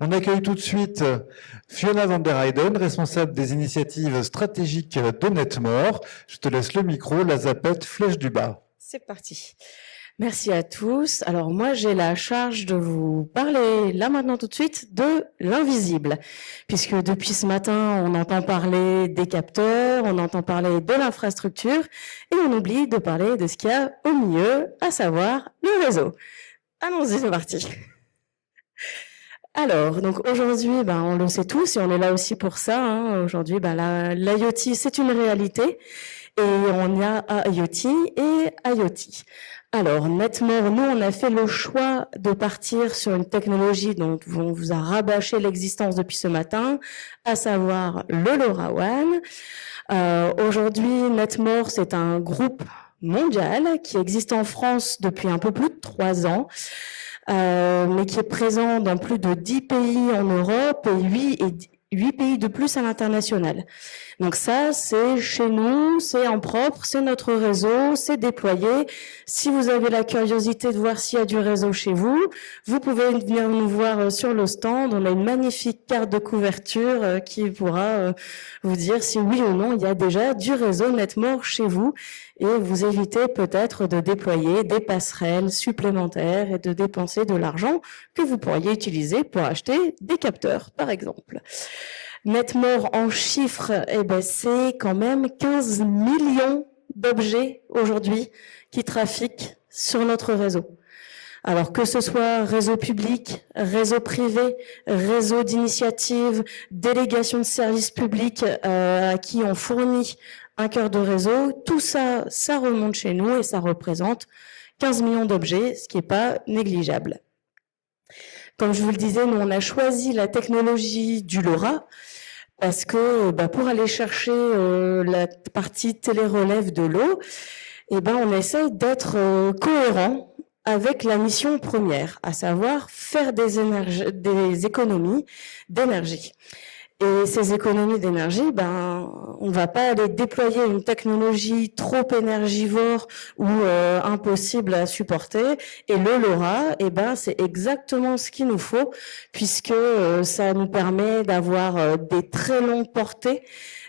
On accueille tout de suite Fiona van der Heyden, responsable des initiatives stratégiques de Netmore. Je te laisse le micro, la zapette flèche du bas. C'est parti. Merci à tous. Alors moi, j'ai la charge de vous parler là maintenant tout de suite de l'invisible, puisque depuis ce matin, on entend parler des capteurs, on entend parler de l'infrastructure, et on oublie de parler de ce qu'il y a au milieu, à savoir le réseau. Allons-y, c'est parti. Alors, donc aujourd'hui, on le sait tous et on est là aussi pour ça. Hein. Aujourd'hui, l'IoT, c'est une réalité et on y a IoT et IoT. Alors, Netmore, nous, on a fait le choix de partir sur une technologie dont on vous a rabâché l'existence depuis ce matin, à savoir le LoRaWAN. Aujourd'hui, Netmore, c'est un groupe mondial qui existe en France depuis un peu plus de 3 ans. Mais qui est présent dans plus de 10 pays en Europe et 8 pays de plus à l'international. Donc ça, c'est chez nous, c'est en propre, c'est notre réseau, c'est déployé. Si vous avez la curiosité de voir s'il y a du réseau chez vous, vous pouvez venir nous voir sur le stand. On a une magnifique carte de couverture qui pourra vous dire si oui ou non il y a déjà du réseau Netmore chez vous et vous éviter peut-être de déployer des passerelles supplémentaires et de dépenser de l'argent que vous pourriez utiliser pour acheter des capteurs, par exemple. Netmore en chiffres, c'est quand même 15 millions d'objets aujourd'hui qui trafiquent sur notre réseau. Alors que ce soit réseau public, réseau privé, réseau d'initiative, délégation de services publics à qui on fournit un cœur de réseau, tout ça, ça remonte chez nous et ça représente 15 millions d'objets, ce qui n'est pas négligeable. Comme je vous le disais, nous on a choisi la technologie du LoRa parce que pour aller chercher la partie télérelève de l'eau, on essaye d'être cohérent avec la mission première, à savoir faire des économies d'énergie. Et ces économies d'énergie, on va pas aller déployer une technologie trop énergivore ou impossible à supporter. Et le LoRa, c'est exactement ce qu'il nous faut, puisque ça nous permet d'avoir des très longues portées.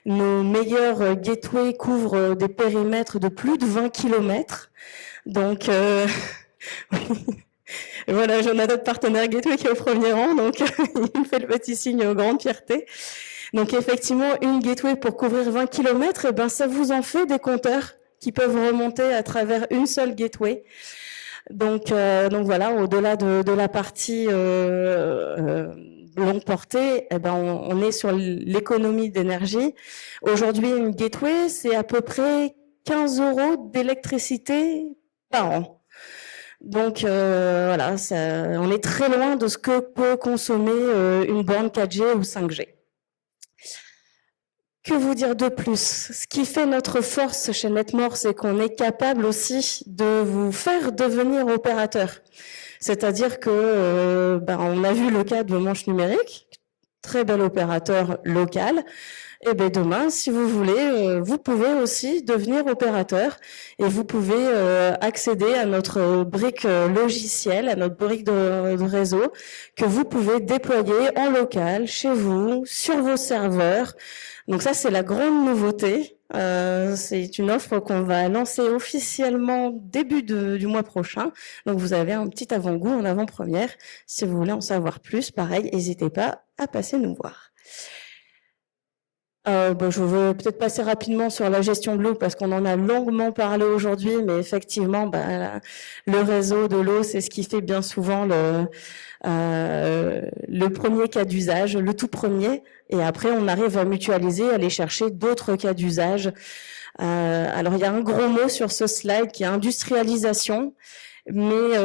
Nos meilleurs gateways couvrent des périmètres de plus de 20 km. Donc voilà, j'en ai notre partenaire Gateway qui est au premier rang, donc il me fait le petit signe aux grandes fiertés. Donc effectivement, une Gateway pour couvrir 20 km, ça vous en fait des compteurs qui peuvent remonter à travers une seule Gateway. Donc voilà, au-delà de la partie longue portée, on est sur l'économie d'énergie. Aujourd'hui, une Gateway, c'est à peu près 15 € d'électricité par an. Donc voilà, on est très loin de ce que peut consommer une borne 4G ou 5G. Que vous dire de plus? Ce qui fait notre force chez Netmore, c'est qu'on est capable aussi de vous faire devenir opérateur. C'est-à-dire que on a vu le cas de Manche Numérique, très bel opérateur local. Et demain, si vous voulez, vous pouvez aussi devenir opérateur et vous pouvez accéder à notre brique logicielle, à notre brique de réseau que vous pouvez déployer en local, chez vous, sur vos serveurs. Donc ça, c'est la grande nouveauté. C'est une offre qu'on va lancer officiellement début du mois prochain. Donc vous avez un petit avant-goût en avant-première. Si vous voulez en savoir plus, pareil, n'hésitez pas à passer nous voir. Je veux peut-être passer rapidement sur la gestion de l'eau parce qu'on en a longuement parlé aujourd'hui, mais effectivement, le réseau de l'eau, c'est ce qui fait bien souvent le premier cas d'usage, le tout premier, et après on arrive à mutualiser, à aller chercher d'autres cas d'usage. Alors il y a un gros mot sur ce slide qui est industrialisation. Mais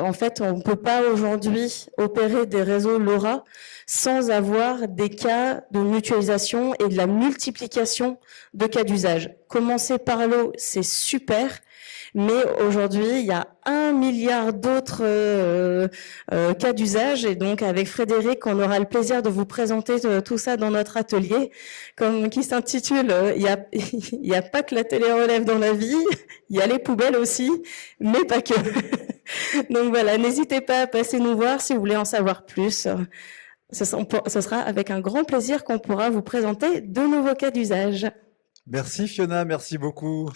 en fait, on ne peut pas aujourd'hui opérer des réseaux LoRa sans avoir des cas de mutualisation et de la multiplication de cas d'usage. Commencer par l'eau, c'est super, mais aujourd'hui, il y a 1 milliard d'autres cas d'usage. Et donc, avec Frédéric, on aura le plaisir de vous présenter tout ça dans notre atelier, qui s'intitule « Il y a pas que la télé relève dans la vie, il y a les poubelles aussi, mais pas que ». Donc voilà, n'hésitez pas à passer nous voir si vous voulez en savoir plus. Ce sera avec un grand plaisir qu'on pourra vous présenter de nouveaux cas d'usage. Merci Fiona, merci beaucoup.